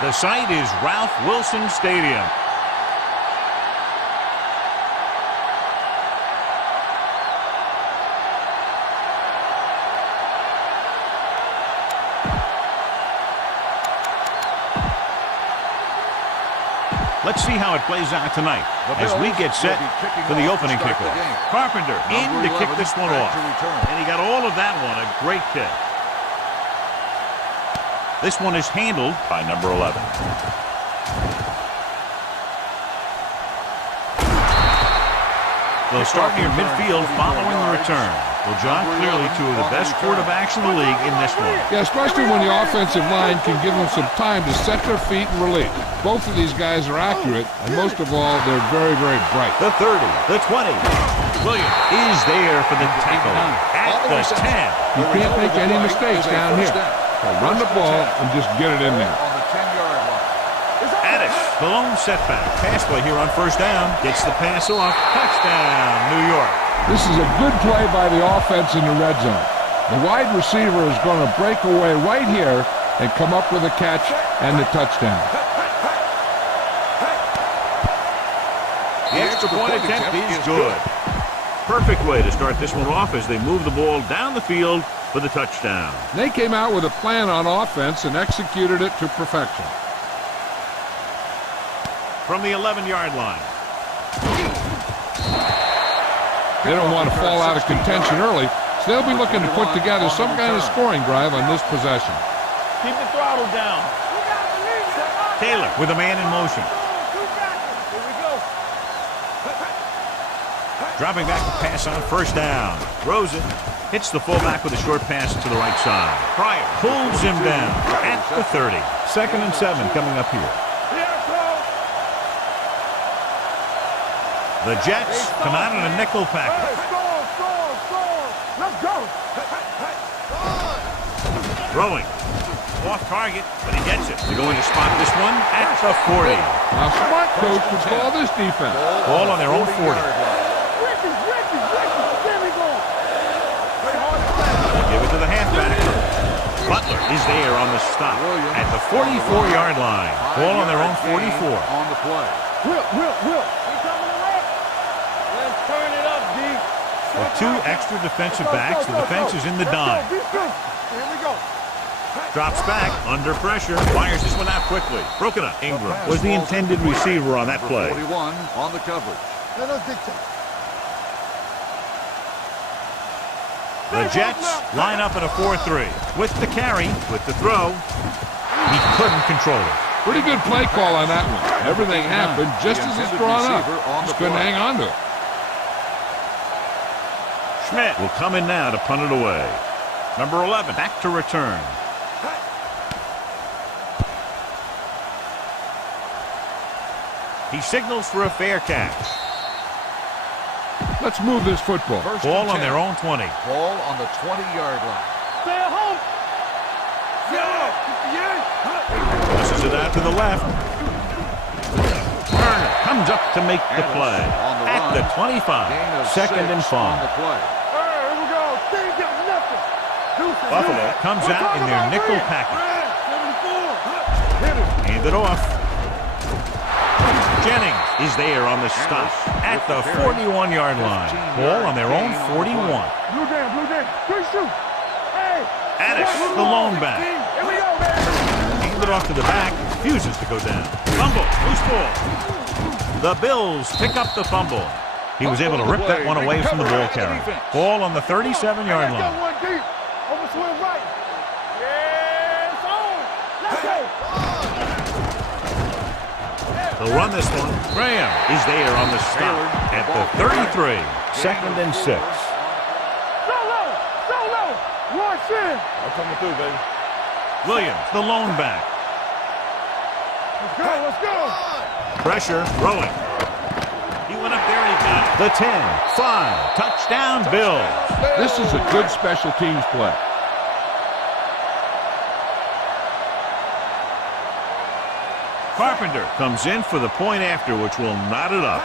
The site is Ralph Wilson Stadium. Let's see how it plays out tonight as we get set for the opening kickoff. Carpenter in to kick this one off. And he got all of that one. A great kick. This one is handled by number 11. They'll start near midfield following the return. Well, John, clearly two of the best quarterbacks in the league in this one. Yeah, especially when the offensive line can give them some time to set their feet and release. Both of these guys are accurate, and most of all, they're very, very bright. The 30, the 20. Williams is there for the tackle at the 10. You can't make any mistakes down here. So run the ball and just get it in there. The lone setback. Pass play here on first down. Gets the pass off. Touchdown, New York. This is a good play by the offense in the red zone. The wide receiver is going to break away right here and come up with a catch and the touchdown. The extra point attempt is good. Perfect way to start this one off as they move the ball down the field for the touchdown. They came out with a plan on offense and executed it to perfection. From the 11-yard line. They don't want to fall out of contention early, so they'll be looking to put together some kind of scoring drive on this possession. Keep the throttle down. Taylor with a man in motion. Dropping back to pass on first down. Throws it. Hits the fullback with a short pass to the right side. Pryor pulls him down at the 30. 2nd and 7 coming up here. The Jets come out in a nickel package. Let's go. Throwing. Off target, but he gets it. They're going to spot this one at the 40. Now, smart coach would call this defense. Ball on their own 40. Give it to the halfback. Butler is there on the stop at the 44-yard line. Ball on their own 44. On the play. Will. With two extra defensive backs, the defense is in the dime. Here we go. Drops back, under pressure, fires this one out quickly. Broken up. Ingram was the intended receiver on that play. 41 on the coverage. The Jets line up at a 4-3. With the carry, with the throw, he couldn't control it. Pretty good play call on that one. Everything happened just as it's drawn up. Just couldn't hang on to it. Schmidt will come in now to punt it away. Number 11 back to return. He signals for a fair catch. Let's move this football. Ball on their own 20. Ball on the 20-yard line. Stay at home. Passes it out to the left. Turner comes up to make the play. At the 25. 2nd and 5. Buffalo comes out in their nickel package. Hand it off. Jennings is there on the stop at the 41-yard line. Ball on their own 41. Blue down. Good shoot. Hey. Addis, the lone back. Here we go, man. Hand it off to the back. Refuses to go down. Fumble. Loose ball. The Bills pick up the fumble. He was able to rip that one away from the ball carrier. Ball on the 37-yard line. They'll run this one. Graham is there on the stop at the 33. 2nd and 6. Solo. Watch in. I'm coming through, baby. Williams, the lone back. Let's go. Pressure, throwing. He went up there and he got it. The 10, 5, touchdown Bills. This is a good special teams play. Carpenter comes in for the point after, which will knot it up.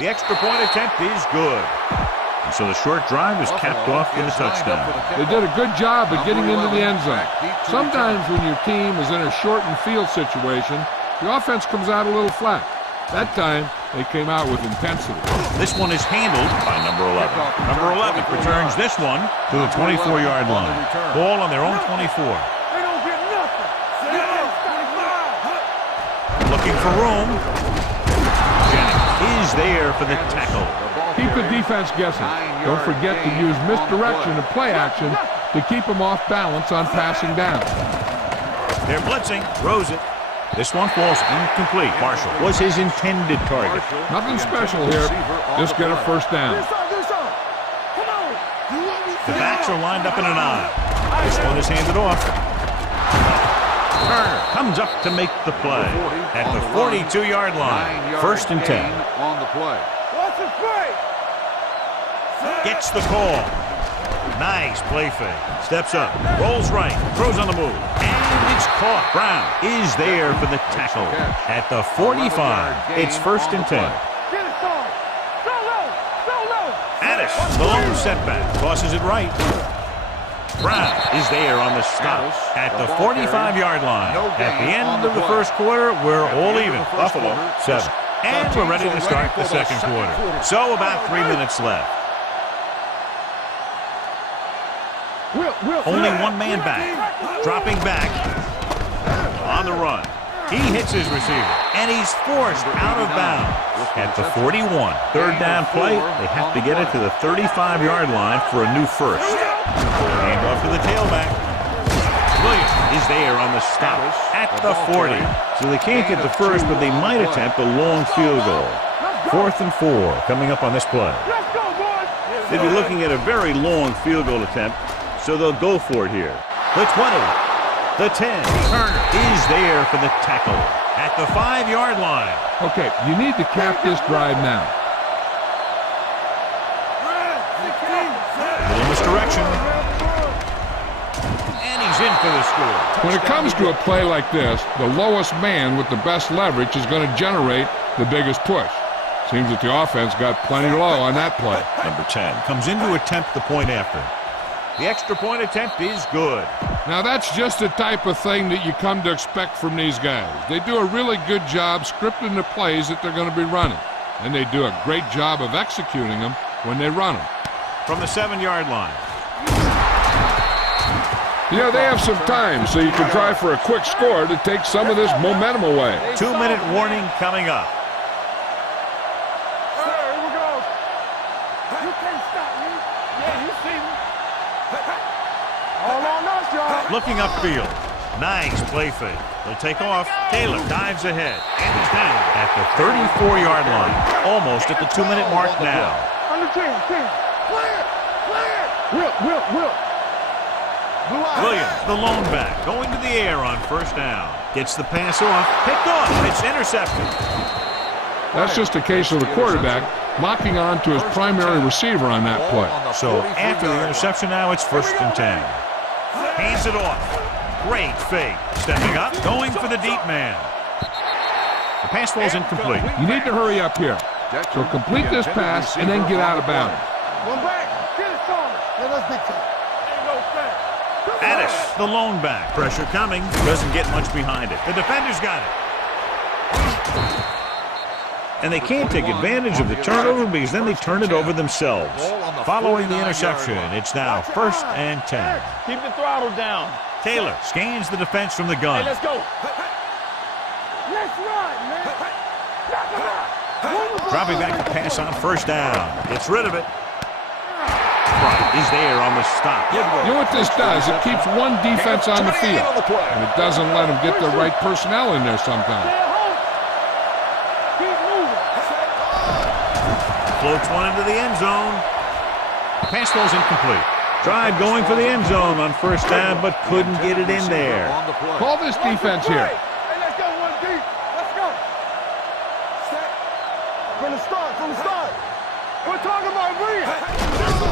The extra point attempt is good. And so the short drive is capped off with a touchdown. They did a good job of getting into the end zone. Sometimes when your team is in a shortened field situation, the offense comes out a little flat. That time, they came out with intensity. This one is handled by number 11. Number 11 returns this one to the 24-yard line. Ball on their own 24. They don't get nothing. Looking for room. Jennings is there for the tackle. Keep the defense guessing. Don't forget to use misdirection and play action to keep them off balance on passing down. They're blitzing. Throws it. This one falls incomplete. Marshall was his intended target. Nothing special here. Just get a first down. The backs are lined up in an eye. This one is handed off. Turner comes up to make the play at the 42-yard line. First and 10. On the play. What's the play? Gets the call. Nice play fake. Steps up. Rolls right. Throws on the move. And it's caught. Brown is there for the tackle at the 45. It's first and 10. Get it on. Go low. Addis, the lone setback. Tosses it right. Brown is there on the stop at the 45-yard line. At the end of the first quarter, we're all even. Buffalo, 7. And we're ready to start the second quarter. So about 3 minutes left. Only one man back. Dropping back. On the run. He hits his receiver. And he's forced out of bounds at the 41. Third down play. They have to get it to the 35-yard line for a new first. Hand off to the tailback. Williams is there on the stop at the 40. So they can't get the first, but they might attempt a long field goal. 4th and 4 coming up on this play. They'd be looking at a very long field goal attempt, so they'll go for it here. The 20, the 10. Turner is there for the tackle at the 5-yard line. Okay, you need to cap this drive now. Little misdirection. And he's in for the score. When it comes to a play like this, the lowest man with the best leverage is going to generate the biggest push. Seems that the offense got plenty low on that play. Number 10 comes in to attempt the point after. The extra point attempt is good. Now that's just the type of thing that you come to expect from these guys. They do a really good job scripting the plays that they're going to be running. And they do a great job of executing them when they run them. From the 7-yard line. You know, they have some time, so you can try for a quick score to take some of this momentum away. 2-minute warning coming up. Looking upfield. Nice play fake. They'll take off. Taylor dives ahead. And he's down at the 34-yard line. Almost at the 2-minute mark now. Under 10. Clear. Will. Williams, the lone back, going to the air on first down. Gets the pass off. Picked off. It's intercepted. That's just a case of the quarterback locking on to his primary receiver on that play. So after the interception now, it's first and 10. Hands it off. Great fake. Stepping up, going for the deep man. The pass falls incomplete. You need to hurry up here. So complete this pass and then get out of bounds. One back. Get it started. Let's big time. Ain't no fair. Addis, the lone back. Pressure coming. Doesn't get much behind it. The defender's got it. And they can't take advantage of the turnover because then they turn it over themselves. Following the interception, it's now first and 10. Keep the throttle down. Taylor scans the defense from the gun. Hey, let's go. Let's run, man. Dropping back to pass on first down. Gets rid of it. Bryant is there on the stop. You know what this does? It keeps one defense on the field. And it doesn't let them get the right personnel in there sometimes. Floats one into the end zone. Pass falls incomplete. Tried going for the end zone on first down, but couldn't get it in there. Call this defense here. Hey, let's go, one deep. Let's go. From the start. We're talking about Williams.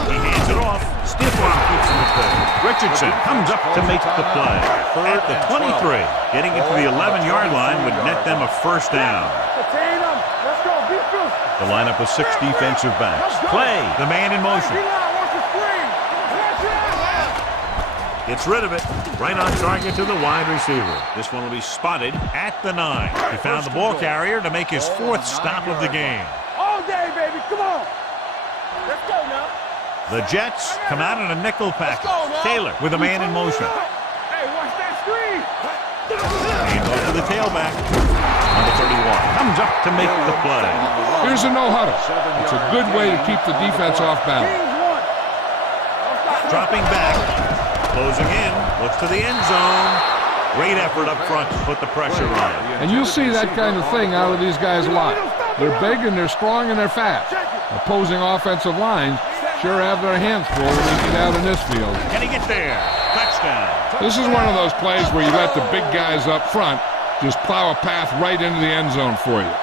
He hands it off. Stiff arm keeps him at bay. Richardson comes up to make the play. At the 23, getting it to the 11-yard line would net them a first down. Let's go. Be good. The lineup of 6 defensive backs. Play. The man in motion. Gets rid of it. Right on target to the wide receiver. This one will be spotted at the 9. He found the ball carrier to make his 4th stop of the game. All day, baby. Come on. Let's go now. The Jets come out in a nickel package. Taylor with a man in motion. Hey, watch that screen. And goes to the tailback. Number 31 comes up to make the play. Here's a no-huddle. It's a good way to keep the defense off balance. Dropping back. Closing in. Looks to the end zone. Great effort up front to put the pressure on. And you'll see that kind of thing out of these guys a lot. They're big and they're strong and they're fast. Opposing offensive lines sure have their hands full when they get out in this field. Can he get there? Touchdown. This is one of those plays where you let the big guys up front just plow a path right into the end zone for you.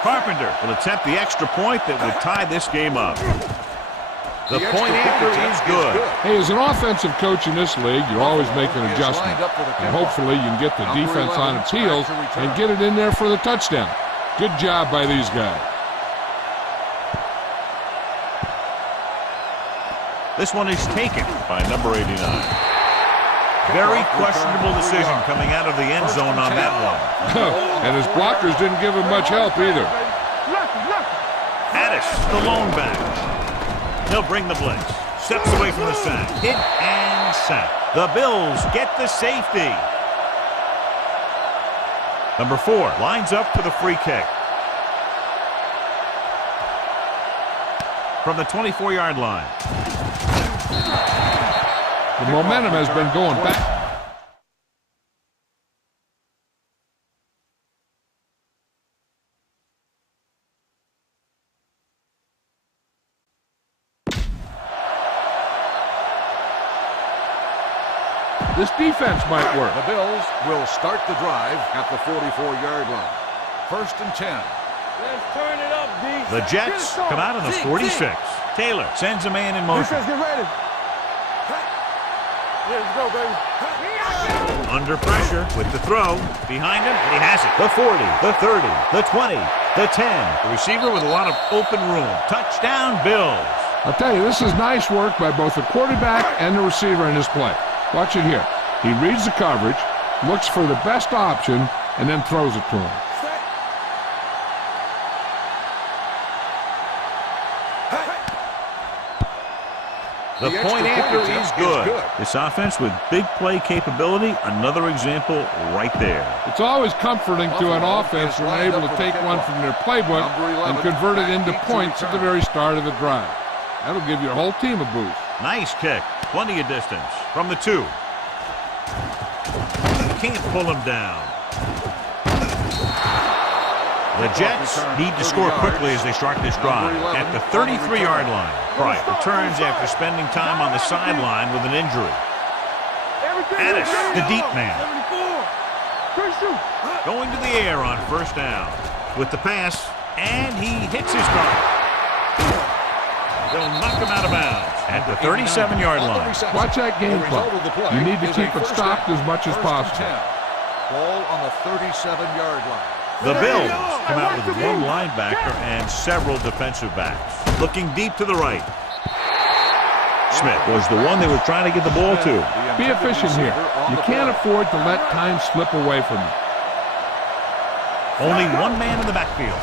Carpenter will attempt the extra point that would tie this game up. The point after is good. Hey, as an offensive coach in this league, you're always making adjustments. And hopefully you can get the defense on its heels and get it in there for the touchdown. Good job by these guys. This one is taken by number 89. Very questionable decision coming out of the end zone on that one. And his blockers didn't give him much help either. Addis, the lone back. He'll bring the blitz. Steps away from the sack. Hit and sack. The Bills get the safety. Number 4 lines up for the free kick. From the 24-yard line. The momentum has been going back. This defense might work. The Bills will start the drive at the 44-yard line. 1st and 10. Let's turn it up, D. The Jets come out in the 46. Taylor sends a man in motion. Get ready. Let's go, baby. Under pressure with the throw. Behind him, and he has it. The 40, the 30, the 20, the 10. The receiver with a lot of open room. Touchdown, Bills. I'll tell you, this is nice work by both the quarterback and the receiver in this play. Watch it here. He reads the coverage, looks for the best option, and then throws it to him. The point after is good. This offense with big play capability, another example right there. It's always comforting to an offense when they're able to take one from their playbook and convert it into points at the very start of the drive. That'll give your whole team a boost. Nice kick. Plenty of distance. From the 2. Can't pull him down. The Jets need to score quickly as they start this drive. At the 33-yard line, Bryant returns after spending time on the sideline with an injury. Addis, the deep man. Going to the air on 1st down. With the pass, and he hits his target. They'll knock him out of bounds at the 37-yard line. Watch that game plan. You need to keep it stopped as much as possible. Ball on the 37-yard line. The Bills come out with 1 linebacker and several defensive backs. Looking deep to the right. Smith was the one they were trying to get the ball to. Be efficient here. You can't afford to let time slip away from you. Only 1 man in the backfield.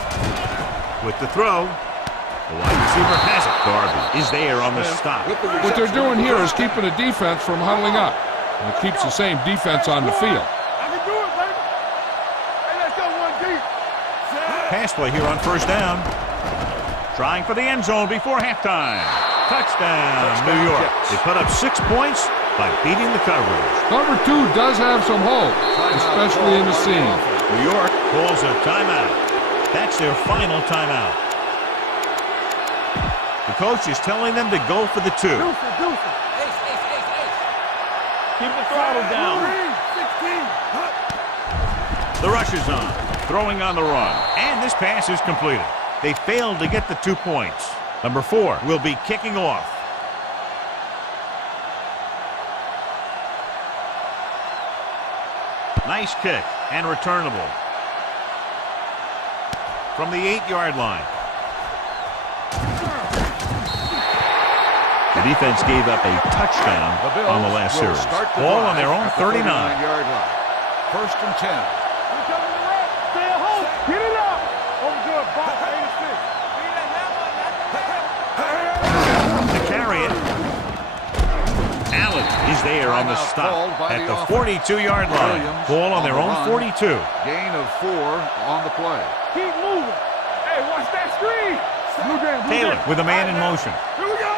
With the throw, the wide receiver has it. Darby is there on the stop. What they're doing here is keeping the defense from huddling up. And it keeps the same defense on the field. Pass play here on 1st down. Trying for the end zone before halftime. Touchdown, New York. They put up 6 points by beating the coverage. Cover 2 does have some hope, especially in the seam. New York calls a timeout. That's their final timeout. The coach is telling them to go for the 2. Keep the throttle down. The rush is on. Throwing on the run. And this pass is completed. They failed to get the 2 points. Number 4 will be kicking off. Nice kick and returnable. from the 8-yard line. The defense gave up a touchdown on the last series. Ball on their own 39-yard line. 1st and 10. Stay at home. Get it up. Over to a box. 86. To carry it. Allen is there on the stop at the 42-yard line. Ball on their own 42. Gain of 4 on the play. Keep moving. Hey, watch that screen. Taylor with a man in motion. Here we go.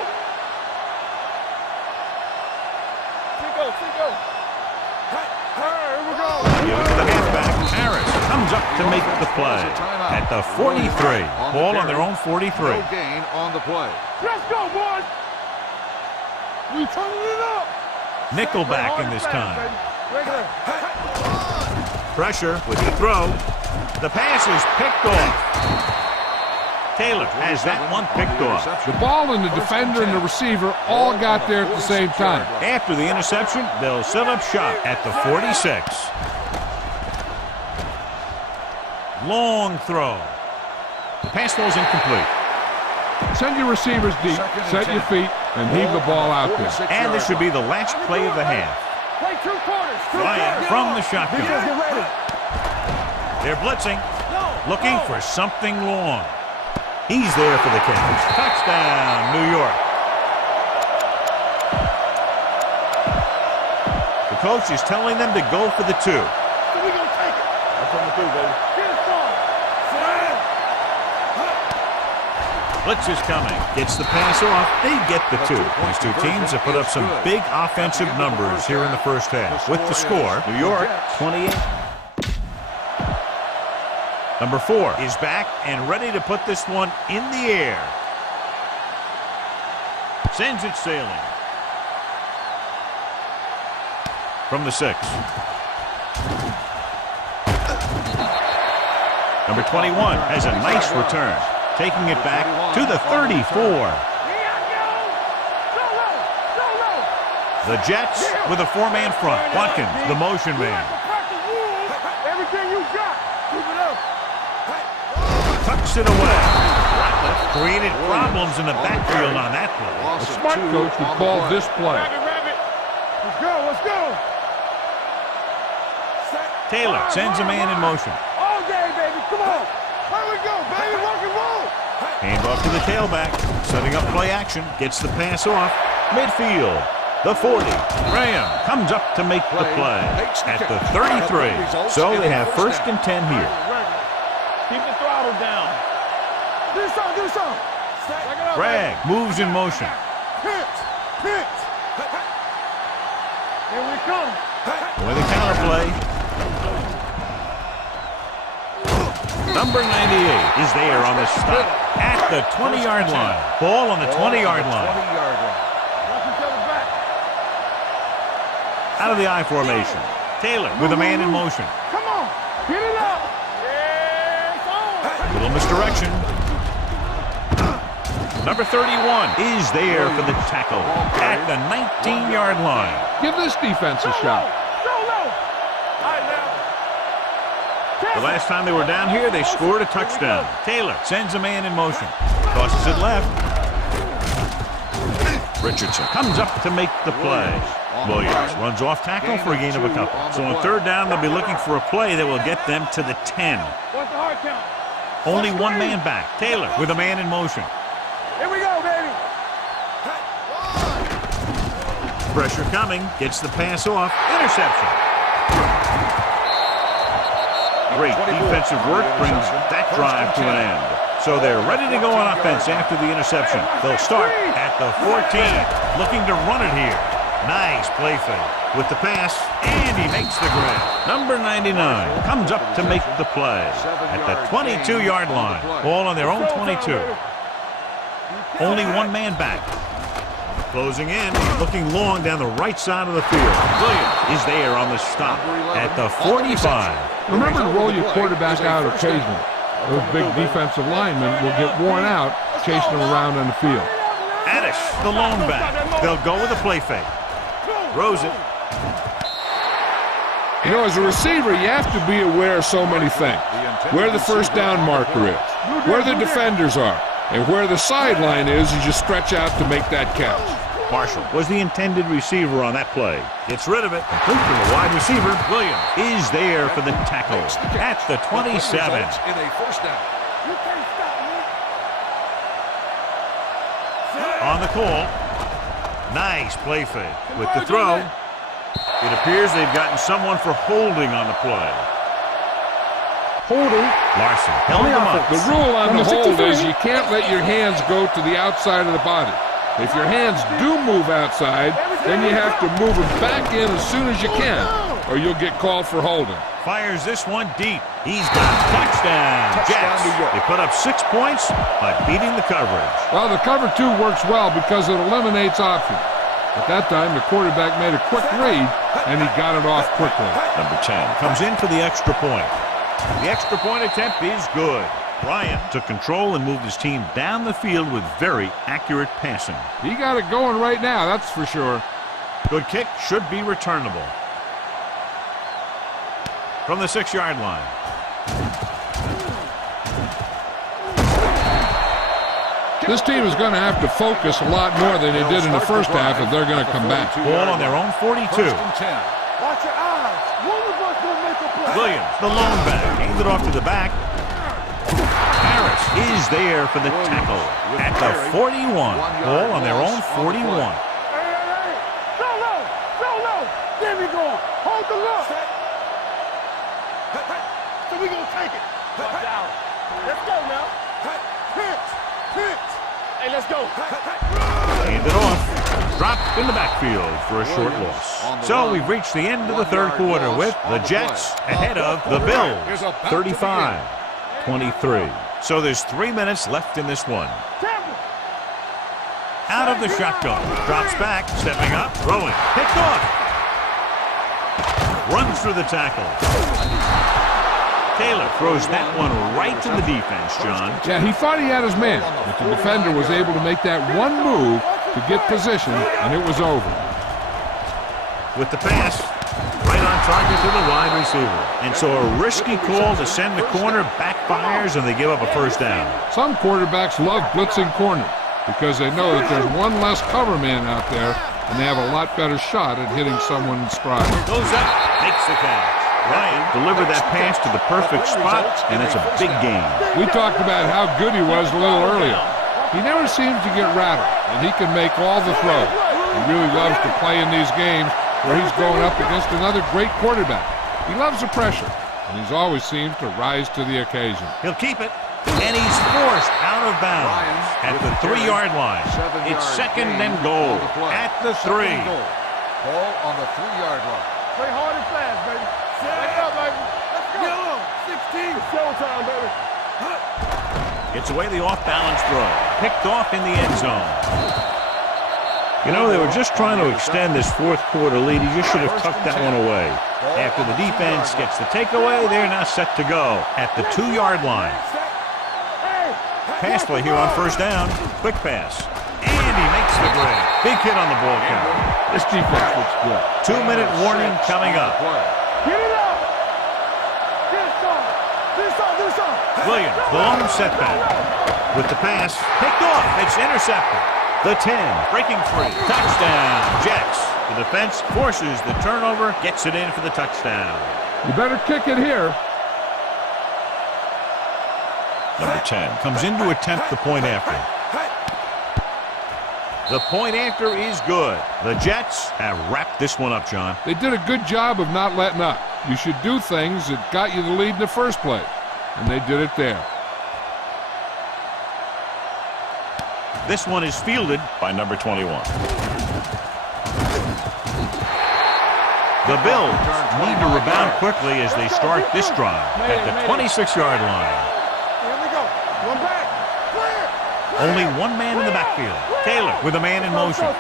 Cinco. Here we go. Give it to the halfback. Harris comes up to make the play at the 43. Ball on their own 43. No gain on the play. Let's go, boys. We turning it up. Nickelback in this time. Pressure with the throw. The pass is picked off. Taylor has that one picked off. The ball and the defender and the receiver all got there at the same time. After the interception, they'll set up shop at the 46. Long throw. The pass falls incomplete. Send your receivers deep, set your feet, and heave the ball out there. And this should be the last play of the half. Play 2 quarters. Ryan from the shotgun. Defense, get ready. They're blitzing, looking for something long. He's there for the catch. Touchdown, New York. The coach is telling them to go for the 2. So we gonna take it. That's on the 2, baby. Get it started. Blitz is coming. Gets the pass off. They get the 2. These two teams have put up some big offensive numbers here in the first half. With the score, New York 28. Number 4 is back and ready to put this one in the air. Sends it sailing. From the 6. Number 21 has a nice return. Taking it back to the 34. The Jets with a 4-man front. Watkins, the motion man. Everything you got. Keep it up. Tucks it away. Created problems in the backfield on that play. A smart coach would call this play. Let's go. Taylor sends a man in motion. All day, baby. Come on. Here we go, baby. Rock and roll. Handoff to the tailback. Setting up play action. Gets the pass off. Midfield. The 40. Graham comes up to make the play at the 33. So they have 1st and 10 here. Keep the throttle down. Do something. Bragg moves in motion. Pitch. Here we come. With a counterplay. Number 98 is there on the stop at the 20-yard line. Ball on the 20-yard line. Out of the I formation. Taylor with a man in motion. Come on. Get it up. Little misdirection. Number 31 is there for the tackle at the 19-yard line. Give this defense a shot. The last time they were down here, they scored a touchdown. Taylor sends a man in motion. Tosses it left. Richardson comes up to make the play. Williams runs off tackle for a gain of a couple. So on 3rd down, they'll be looking for a play that will get them to the 10. What's the hard count? Only one man back. Taylor with a man in motion. Here we go, baby. Pressure coming. Gets the pass off. Interception. Great defensive work brings that drive to an end. So they're ready to go on offense after the interception. They'll start at the 14. Looking to run it here. Nice play fake with the pass, and he makes the grab. Number 99 comes up to make the play at the 22-yard line. Ball on their own 22. Only one man back. Closing in, looking long down the right side of the field. Williams is there on the stop at the 45. Remember to roll your quarterback out occasionally. Those big defensive linemen will get worn out chasing them around on the field. Addish, the lone back. They'll go with a play fake. Throws it. You know, as a receiver, you have to be aware of so many things. Where the first down marker is, where the defenders are, and where the sideline is as you stretch out to make that catch. Marshall was the intended receiver on that play. Gets rid of it. Complete to the wide receiver. Williams is there for the tackle at the 27. In a first down. You can't stop me. On the call. Nice play fake. With the throw, it appears they've gotten someone for holding on the play. Holding. Larson held them up. The rule on the hold is you can't let your hands go to the outside of the body. If your hands do move outside, then you have to move them back in as soon as you can, or you'll get called for holding. Fires this one deep. He's got a touchdown. Jets. They put up 6 points by beating the coverage. Well, the cover 2 works well because it eliminates options. At that time, the quarterback made a quick read, and he got it off quickly. Number 10 comes in for the extra point. The extra point attempt is good. Bryant took control and moved his team down the field with very accurate passing. He got it going right now, that's for sure. Good kick, should be returnable. From the 6-yard line. This team is going to have to focus a lot more than they did in the first half if they're going to come back. Ball on their own 42. Watch your eyes. One of us will make a play. Williams, the lone back, handed off to the back. Harris is there for the tackle at the 41. Ball on their own 41. Hey. So low. There we go. Hold the look. So we gonna take it. Let's go now. Pitch. Hey, let's go. Handed off. Dropped in the backfield for a short loss. So we've reached the end of the third quarter with the Jets ahead of the Bills. 35-23. So there's 3 minutes left in this one. Out of the shotgun. Drops back, stepping up, throwing. Picked off. Runs through the tackle. Taylor throws that one right to the defense, John. Yeah, he thought he had his man, but the defender was able to make that one move to get position, and it was over. With the pass, right on target to the wide receiver. And so a risky call to send the corner backfires, and they give up a first down. Some quarterbacks love blitzing corners because they know that there's one less cover man out there, and they have a lot better shot at hitting someone in stride. Goes up, makes the catch. Ryan delivered that pass to the perfect spot, and it's a big game. We talked about how good he was a little earlier. He never seems to get rattled, and he can make all the throws. He really loves to play in these games where he's going up against another great quarterback. He loves the pressure, and he's always seems to rise to the occasion. He'll keep it, and he's forced out of bounds at the 3-yard line. It's second and goal at the 3. Ball on the 3-yard line. Play hard and fast, baby. Let's go, baby. Let's go. 16. Showtime, baby. Gets away the off-balance throw. Picked off in the end zone. You know, they were just trying to extend this fourth quarter lead. He just should have tucked that one away. After the defense gets the takeaway, they're now set to go at the 2-yard line. Pass play here on first down. Quick pass. And he makes the break. Big hit on the ball count. This defense looks good. 2-minute warning coming up. Get it up. Get it started. Do something. Williams, the long setback. With the pass, picked off. It's intercepted. The 10, breaking free. Touchdown, Jets. The defense forces the turnover, gets it in for the touchdown. You better kick it here. Number 10 comes in to attempt the point after. The point after is good. The Jets have wrapped this one up, John. They did a good job of not letting up. You should do things that got you the lead in the first place, and they did it there. This one is fielded by number 21. The Bills need to rebound quickly as they start this drive at the 26-yard line. Here we go. One back. Clear. Only one man in the backfield. Taylor with a man in motion. Go.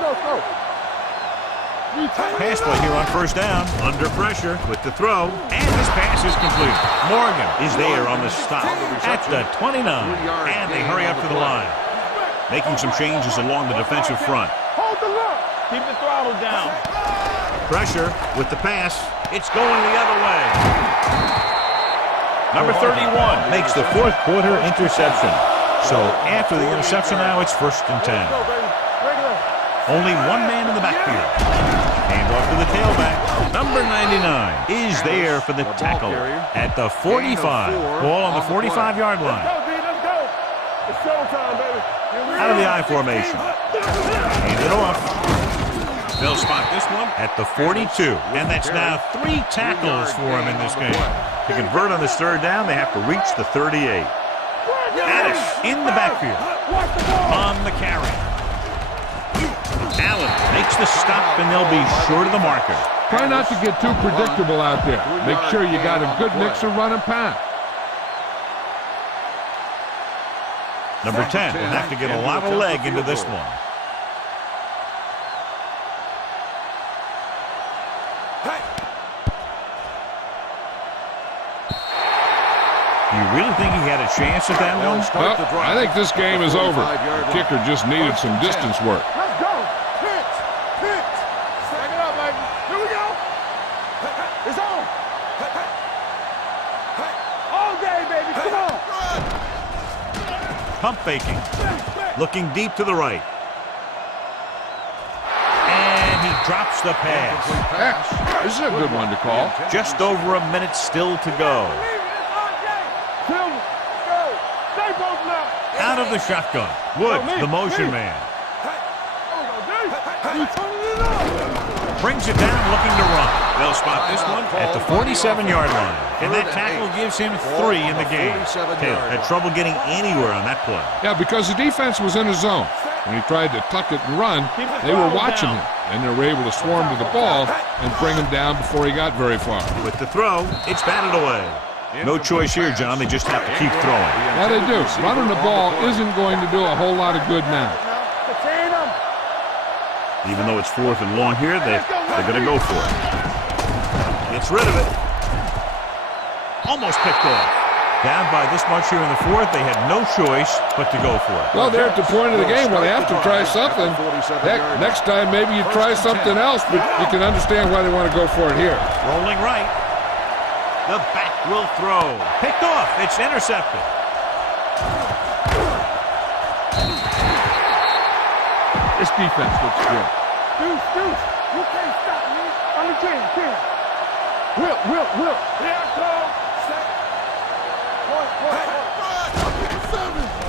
Pass play here on first down. Under pressure with the throw. And his pass is complete. Morgan is there on the stop at the 29. And they hurry up to the line. Making some changes along the defensive front. Hold the look. Keep the throttle down. Pressure with the pass. It's going the other way. Number 31 makes the fourth quarter interception. So after the interception now, it's 1st and 10. Only one man in the backfield. Hand off to the tailback. Number 99 is there for the tackle at the 45. Ball on the 45-yard line. Let's go. It's showtime, baby. Out of the I formation. Hand it off. They'll spot this one at the 42. And that's now 3 tackles for him in this game. To convert on this 3rd down, they have to reach the 38. Addis in the backfield. On the carry. Allen makes the stop, and they'll be short of the marker. Try not to get too predictable out there. Make sure you got a good mix of run and pass. Number 10 will have to get a lot of leg into this one. You really think he had a chance at that one? Well, I think this game is over. The kicker just needed some distance work. Let's go. Pitch. Stack it up, baby. Here we go. It's on. All day, baby. Come on. Pump faking. Looking deep to the right. And he drops the pass. This is a good one to call. Just over a minute still to go. Out of the shotgun. Woods, the motion man. Brings it down, looking to run. They'll spot this one at the 47-yard line. And that tackle gives him 3 in the game. Taylor had trouble getting anywhere on that play. Yeah, because the defense was in his zone. When he tried to tuck it and run, they were watching him. And they were able to swarm to the ball and bring him down before he got very far. With the throw, it's batted away. No choice here, John. They just have to keep throwing. Yeah, they do. Running the ball isn't going to do a whole lot of good now. Even though it's 4th and long here, they're going to go for it. Gets rid of it. Almost picked off. Down by this much here in the 4th, they had no choice but to go for it. Well, they're at the point of the game where they have to try something. Heck, next time maybe you try something else, but you can understand why they want to go for it here. Rolling right. The back will throw. Picked off. It's intercepted. This defense looks good. Deuce. You can't stop me. I'm the king. Will. Yeah,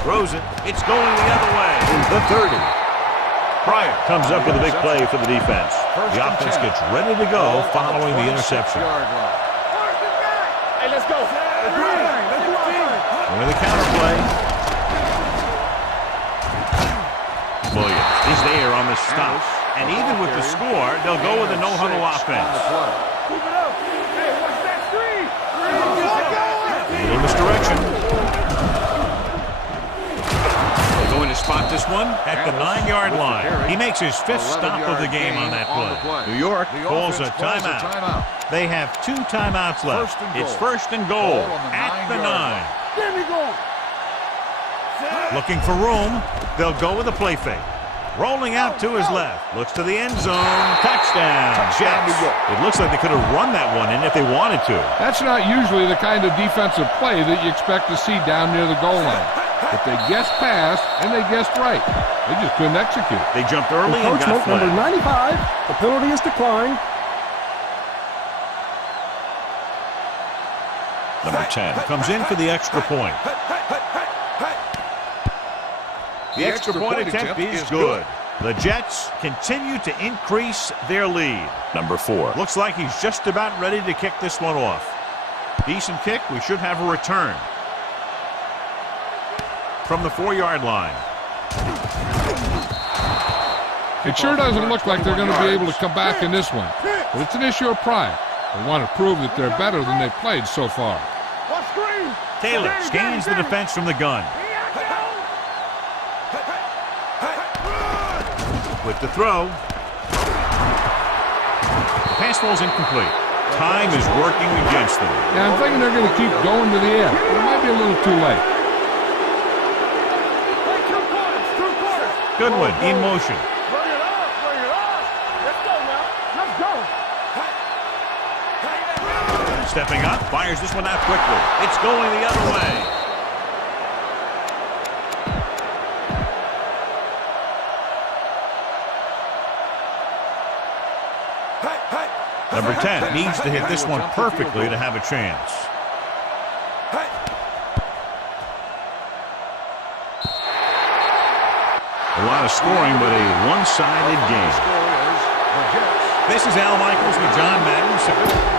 Throws it. It's going the other way. The 30. Pryor comes up with a big play for the defense. The offense gets ready to go following the interception. Hey, let's go. With the counter play. Williams is there on the stop. And even with the score, they'll go with a no-huddle offense. Keep it up. Hey, watch that screen. In this direction. They're going to spot this one at the 9-yard line. He makes his 5th stop of the game on that play. New York calls a timeout. They have 2 timeouts left. It's 1st and goal at the 9. There we go. Looking for room. They'll go with a play fake. Rolling out to his left. Looks to the end zone. Touchdown, Jets. It looks like they could have run that one in if they wanted to. That's not usually the kind of defensive play that you expect to see down near the goal line. But they guessed pass, and they guessed right. They just couldn't execute. They jumped early and got number flagged. 95. The penalty is declined. Number 10 comes in for the extra point. The extra point attempt is good. The Jets continue to increase their lead. Number 4. Looks like he's just about ready to kick this one off. Decent kick. We should have a return. From the 4-yard line. It sure doesn't look like they're going to be able to come back in this one. But it's an issue of pride. They want to prove that they're better than they've played so far. Taylor scans the defense from the gun. With the throw. Pass ball's incomplete. Time is working against them. Yeah, I'm thinking they're going to keep going to the end. It might be a little too late. Goodwin in motion. Bring it up. Let's go now. Let's go. Stepping up, fires this one out quickly. It's going the other way. Number 10 needs to hit this one perfectly to have a chance. A lot of scoring, but a one-sided game. This is Al Michaels with John Madden.